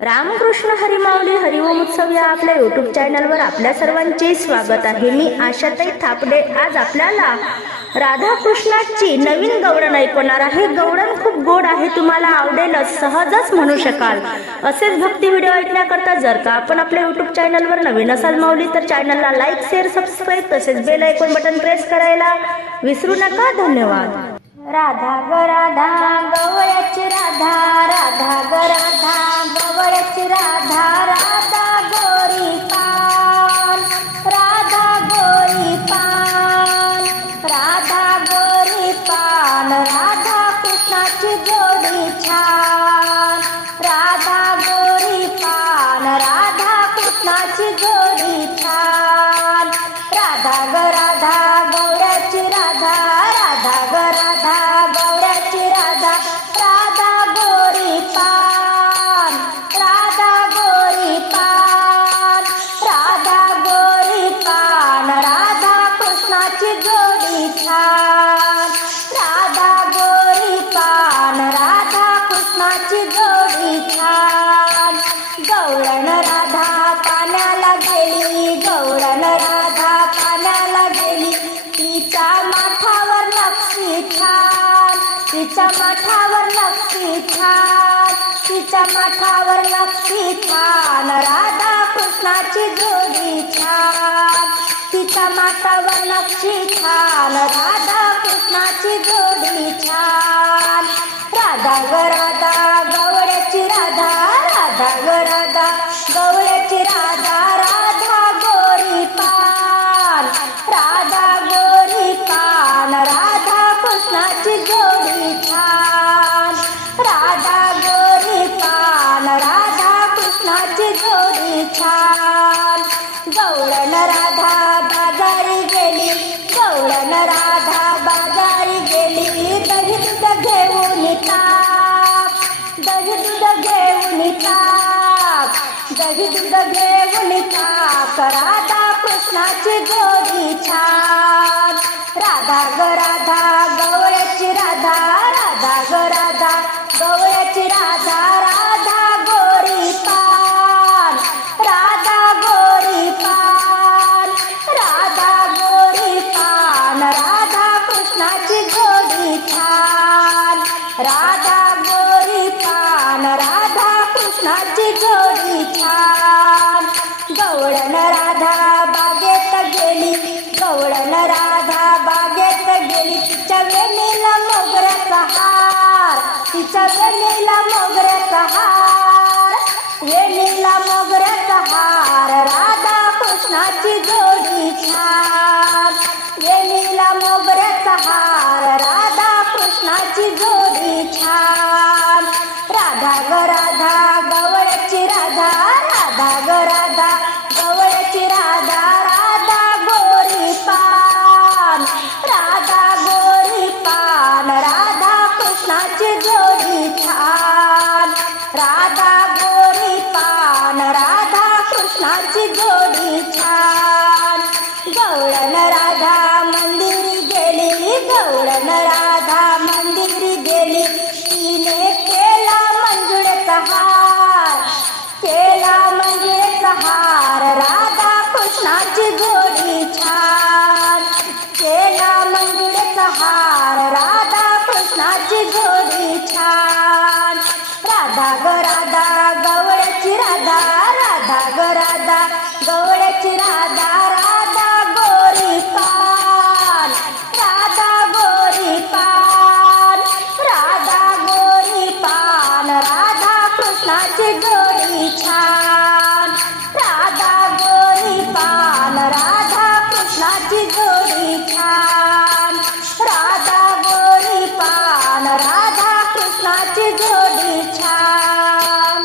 रामकृष्ण हरिमावली हरिओम उत्सव या आपल्या युट्यूब चॅनलवर आपल्या सर्वांचे स्वागत आहे. मी आशाताई थापडे. आज आपल्याला राधाकृष्णाची नवीन गवळण ऐकवणार आहे. गवळण खूप गोड आहे. तुम्हाला आवडेलच सहजच म्हणू शकाल. असेच भक्ती व्हिडिओ ऐकण्याकरता जर का आपण आपल्या युट्यूब चॅनलवर नवीन असाल माऊली तर चॅनलला लाईक शेअर सबस्क्राईब तसेच बेल ऐकून बटन प्रेस करायला विसरू नका. धन्यवाद. राधा राधा ग राधा गौऱ्याची राधा राधा ग राधा गौऱ्याची राधा राधा गोरी पान राधा गोरी पान राधा गोरी पान राधा कृष्णाची जोडी छान राधा गोरी पान राधा कृष्णाची जोडी छान गौरण तिच्या मठावर नक्षी छान तिच्या मठावर नक्षी छान राधा कृष्णाची जोडी छान तिच्या मठावर नक्षी छान राधा कृष्णाची जोडी छान राधा दूध घेऊन राधा कृष्णाची गोरी छान. राधा ग राधा गवळ्याची राधा राधा ग राधा गवळ्याची राधा राधा गोरी पान. राधा गोरी पान राधा गोरी पान राधा कृष्णाची गोरी छान. राधा वेणीला मोगऱ्याचा हार वेणीला मोगऱ्याचा हार राधा कृष्णाची जोडी कृष्णाची जोडी छान. गवळण कृष्णाची जोडी छान